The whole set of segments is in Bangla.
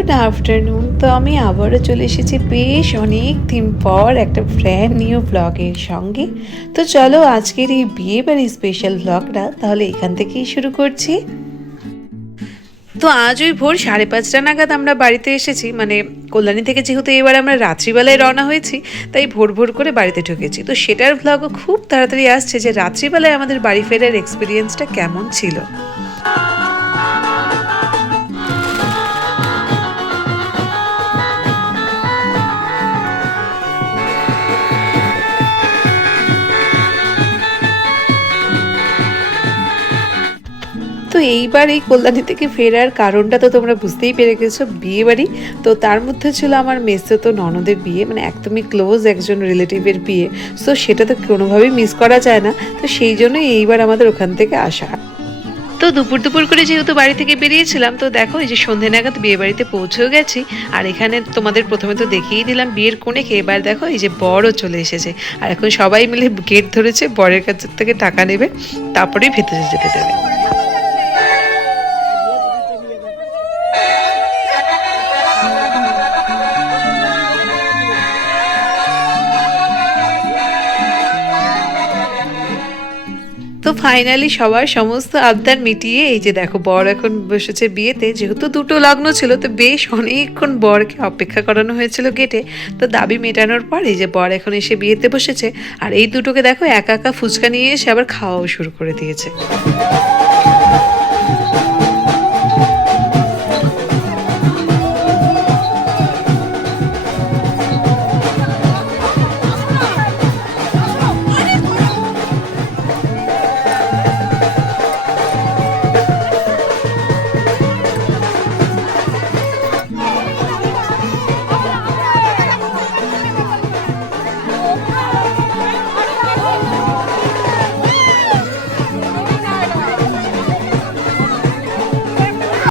Good afternoon. তো আমি আবারও চলে এসেছি বেশ অনেক দিন পর একটা ব্র্যান্ড নিউ ব্লগের সঙ্গে। তো চলো আজকের এই বিয়ে বাড়ির স্পেশাল ব্লগটা তাহলে এখান থেকেই শুরু করছি। তো আজ ওই ভোর 5:30 নাগাদ আমরা বাড়িতে এসেছি, মানে কল্যাণী থেকে যেহেতু এবার আমরা রাত্রিবেলায় রওনা হয়েছি তাই ভোর ভোর করে বাড়িতে ঢুকেছি। তো সেটার ব্লগও খুব তাড়াতাড়ি আসছে যে রাত্রিবেলায় আমাদের বাড়ি ফেরার এক্সপিরিয়েন্সটা কেমন ছিল। তো এইবার এই কল্যাণী থেকে ফেরার কারণটা তো তোমরা বুঝতেই পেরে গেছো, বিয়ে বাড়ি। তো তার মধ্যে ছিল আমার মেসোতো ননদের বিয়ে, মানে একদমই ক্লোজ একজন রিলেটিভের বিয়ে। সো সেটা তো কোনোভাবেই মিস করা যায় না। তো সেই জন্যই এইবার আমাদের ওখান থেকে আসা। তো দুপুর দুপুর করে যেহেতু বাড়ি থেকে বেরিয়েছিলাম, তো দেখো এই যে সন্ধে নাগাদ বিয়ে বাড়িতে পৌঁছেও গেছি। আর এখানে তোমাদের প্রথমে তো দেখিয়ে দিলাম বিয়ের কনেকে, এবার দেখো এই যে বরও চলে এসেছে। আর এখন সবাই মিলে গেট ধরেছে, বরের কাছ থেকে টাকা নেবে, তারপরেই ভেতরে যেতে দেবে। তো ফাইনালি সবার সমস্ত আবদার মিটিয়ে এই যে দেখো বর এখন বসেছে বিয়েতে। যেহেতু দুটো লগ্ন ছিল তো বেশ অনেকক্ষণ বরকে অপেক্ষা করানো হয়েছিল গেটে। তো দাবি মেটানোর পর এই যে বর এখন এসে বিয়েতে বসেছে। আর এই দুটোকে দেখো একা একা ফুচকা নিয়ে এসে আবার খাওয়াও শুরু করে দিয়েছে।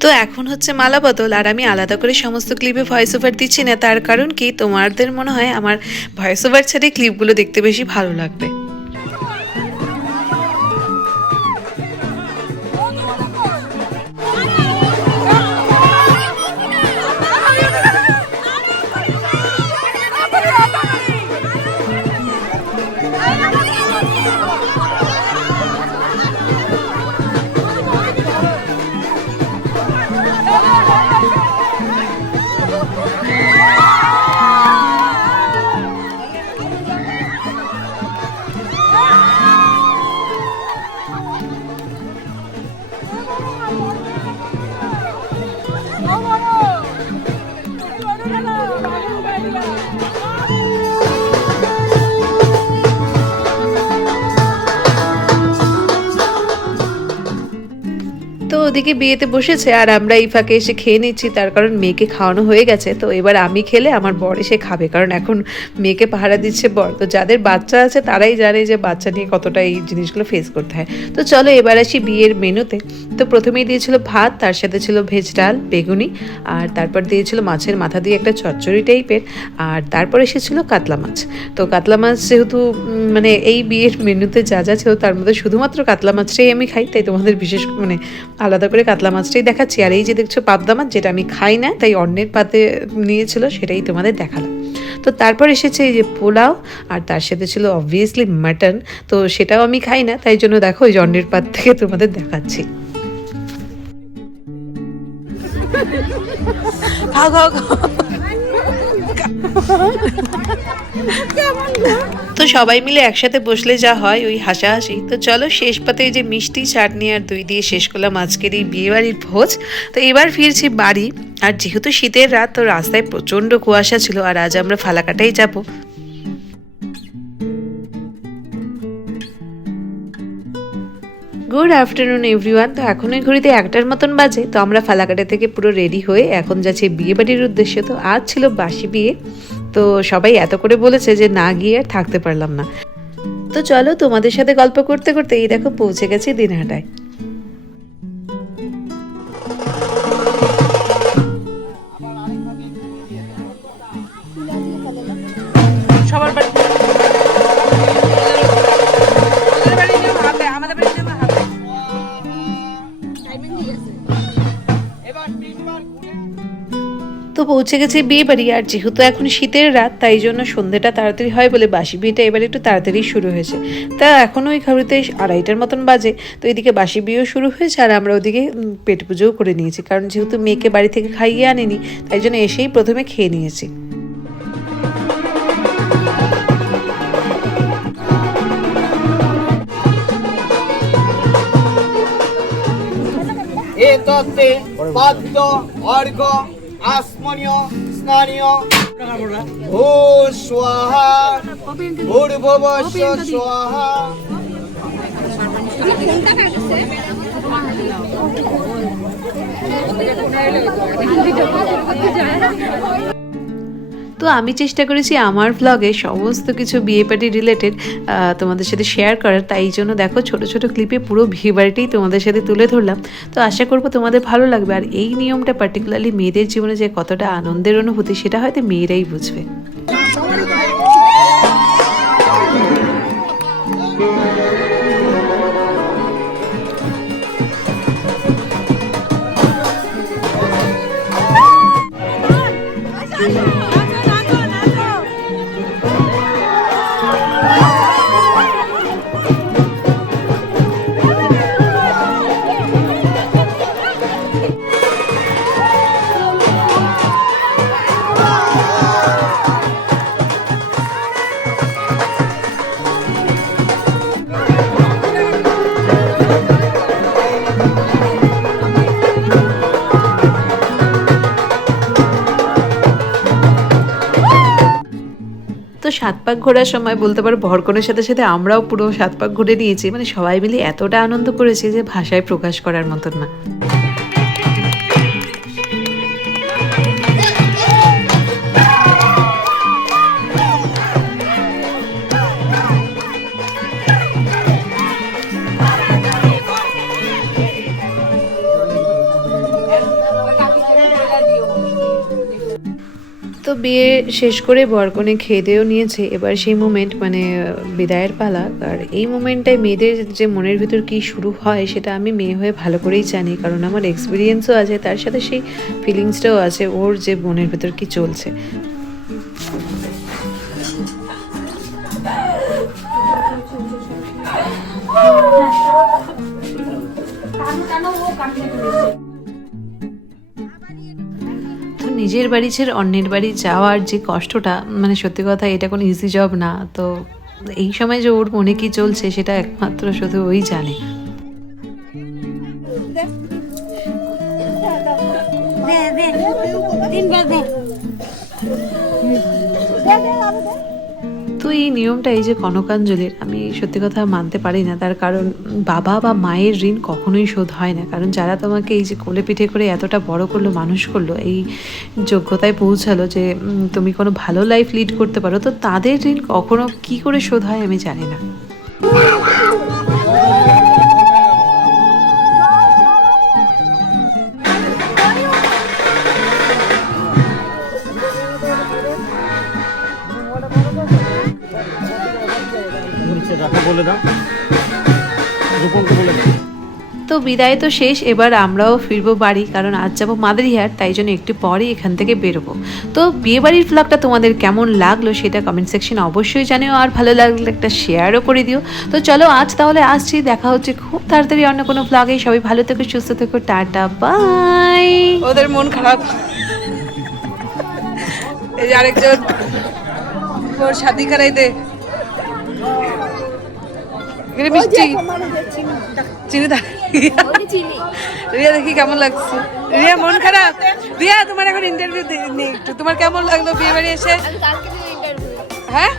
তো এখন হচ্ছে মালা বদল, আর আমি আলাদা করে সমস্ত ক্লিপে ভয়েস ওভার দিচ্ছি না। তার কারণ কি, তোমাদের মনে হয় আমার ভয়েস ওভার ছাড়া ক্লিপগুলো দেখতে বেশি ভালো লাগবে। তো ওদিকে বিয়েতে বসেছে আর আমরা এই ফাঁকে এসে খেয়ে নিচ্ছি, তার কারণ মেয়েকে খাওয়ানো হয়ে গেছে। তো এবার আমি খেলে আমার বর এসে খাবে, কারণ এখন মেয়েকে পাহারা দিচ্ছে বর। তো যাদের বাচ্চা আছে তারাই জানে যে বাচ্চা নিয়ে কতটা এই জিনিসগুলো ফেস করতে হয়। তো চলো এবার আসি বিয়ের মেনুতে। তো প্রথমেই দিয়েছিল ভাত, তার সাথে ছিল ভেজ ডাল, বেগুনি, আর তারপর দিয়েছিল মাছের মাথা দিয়ে একটা চচ্চড়ি টাইপের, আর তারপর এসেছিল কাতলা মাছ। তো কাতলা মাছ যেহেতু মানে এই বিয়ের মেনুতে যা যা ছিল তার মধ্যে শুধুমাত্র কাতলা মাছটাই আমি খাই, তাই তোমাদের বিশেষ মানে আলাদা করে কাতলা মাছটাই দেখাচ্ছি। আর এই যে দেখছো পাবদা মাছ, যেটা আমি খাই না তাই অন্যের পাতে নিয়েছিল, সেটাই তোমাদের দেখালাম। তো তারপর এসেছে এই যে পোলাও, আর তার সাথে ছিল অবভিয়াসলি মাটন। তো সেটাও আমি খাই না, তাই জন্য দেখো ওই যে অন্যের পাত থেকে তোমাদের দেখাচ্ছি। খাও খাও খাও। তো সবাই মিলে একসাথে বসলে যা হয় ওই হাসাহাসি। তো চলো শেষ পাতে যে মিষ্টি চাটনি আর দই দিয়ে শেষ করলাম আজকের এই বিয়েবাড়ির ভোজ। তো এবার ফিরছি বাড়ি। আর যেহেতু শীতের রাত, তো রাস্তায় প্রচণ্ড কুয়াশা ছিল, আর আজ আমরা ফালাকাটাই যাব। Good afternoon everyone. তো এখন ওই ঘড়িতে 1টার মতন বাজে। তো আমরা ফালাকাটা থেকে পুরো রেডি হয়ে এখন যাচ্ছি বিয়ে বাড়ির উদ্দেশ্যে। তো আজ ছিল বাসি বিয়ে। তো সবাই এত করে বলেছে যে না গিয়ে আর থাকতে পারলাম না। তো চলো তোমাদের সাথে গল্প করতে করতে এই দেখো পৌঁছে গেছি দিনহাটায়। সবার বাড়ি আমাদের বাড়ি তো পৌঁছে গেছি বিয়ে বাড়ি, আর যেহেতু এখন শীতের রাত তাই জন্য সন্ধ্যেটা তাড়াতাড়ি হয় বলে বাসি বিয়েটা এবার একটু তাড়াতাড়ি শুরু হয়েছে। তা এখনও ওই ঘড়িতে 2:30টার মতন বাজে। তো এদিকে বাসি বিয়েও শুরু হয়েছে আর আমরা ওদিকে পেট পুজোও করে নিয়েছি, কারণ যেহেতু মেয়েকে বাড়ি থেকে খাইয়ে আনিনি তাই জন্য এসেই প্রথমে খেয়ে নিয়েছি। এততে পদ্ম অর্ঘ আসমনীয় স্নানীয় ও স্বাহা ভূর্ভুবস্য স্বাহা। তো আমি চেষ্টা করেছি আমার ভ্লগে সমস্ত কিছু বিয়ে বাড়ি রিলেটেড তোমাদের সাথে শেয়ার করার, তাই জন্য দেখো ছোট ছোট ক্লিপে পুরো বিয়ে বাড়িটাই তোমাদের সাথে তুলে ধরলাম। তো আশা করবো তোমাদের ভালো লাগবে। আর এই নিয়মটা পার্টিকুলারলি মেয়েদের জীবনে যে কতটা আনন্দের অনুভূতি সেটা হয়তো মেয়েরাই বুঝবে। তো 7 পাক ঘোরার সময় বলতে পারো ভরকনের সাথে সাথে আমরাও পুরো 7 পাক ঘুরে নিয়েছি। মানে সবাই মিলে এতটা আনন্দ করেছি যে ভাষায় প্রকাশ করার মতন না। তো বিয়ে শেষ করে বরকনে খেয়ে দেও নিয়েছে, এবার সেই মোমেন্ট মানে বিদায়ের পালা। আর এই মোমেন্টটায় মেয়েদের যে মনের ভিতর কি শুরু হয় সেটা আমি মেয়ে হয়ে ভালো করেই জানি, কারণ আমার এক্সপিরিয়েন্সও আছে, তার সাথে সেই ফিলিংসটাও আছে ওর যে মনের ভিতর কি চলছে। নিজের বাড়ি ছেড়ে অন্যের বাড়ি যাওয়ার যে কষ্টটা, মানে সত্যি কথা এটা কোনো ইজি জব না। তো এই সময় যে ওর মনে কি চলছে সেটা একমাত্র শুধু ওই জানে। তো এই নিয়মটা এই যে কনকাঞ্জলির, আমি সত্যি কথা মানতে পারি না। তার কারণ বাবা বা মায়ের ঋণ কখনোই শোধ হয় না, কারণ যারা তোমাকে এই যে কোলে পিঠে করে এতটা বড় করলো, মানুষ করলো, এই যোগ্যতায় পৌঁছালো যে তুমি কোনো ভালো লাইফ লিড করতে পারো, তো তাদের ঋণ কখনো কি করে শোধ হয় আমি জানি না। তো বিদায় তো শেষ, এবার আমরাও ফিরবো বাড়ি, কারণ আজ যাবো মাদারিহাট, তাই জন্য একটু পরে এখান থেকে বেরোবো। তো বিয়েবাড়ির ব্লগটা তোমাদের কেমন লাগলো সেটা কমেন্ট সেকশনে অবশ্যই জানিও, আর ভালো লাগলে একটা শেয়ারও করে দিও। তো চলো আজ তাহলে আসছি, দেখা হচ্ছে খুব তাড়াতাড়ি অন্য কোনো ব্লগে। সবাই ভালো থেকো, সুস্থ থেকো, টাটা বাই। ওদের মন খারাপ, এই যে আরেকজন ওর শাদি করাইতে মিষ্টি চিনি রিয়া, দেখি কেমন লাগছে। রিয়া মন খারাপ? রিয়া তোমার এখন ইন্টারভিউ নেই একটু, তোমার কেমন লাগলো বিয়ে বাড়ি এসে? হ্যাঁ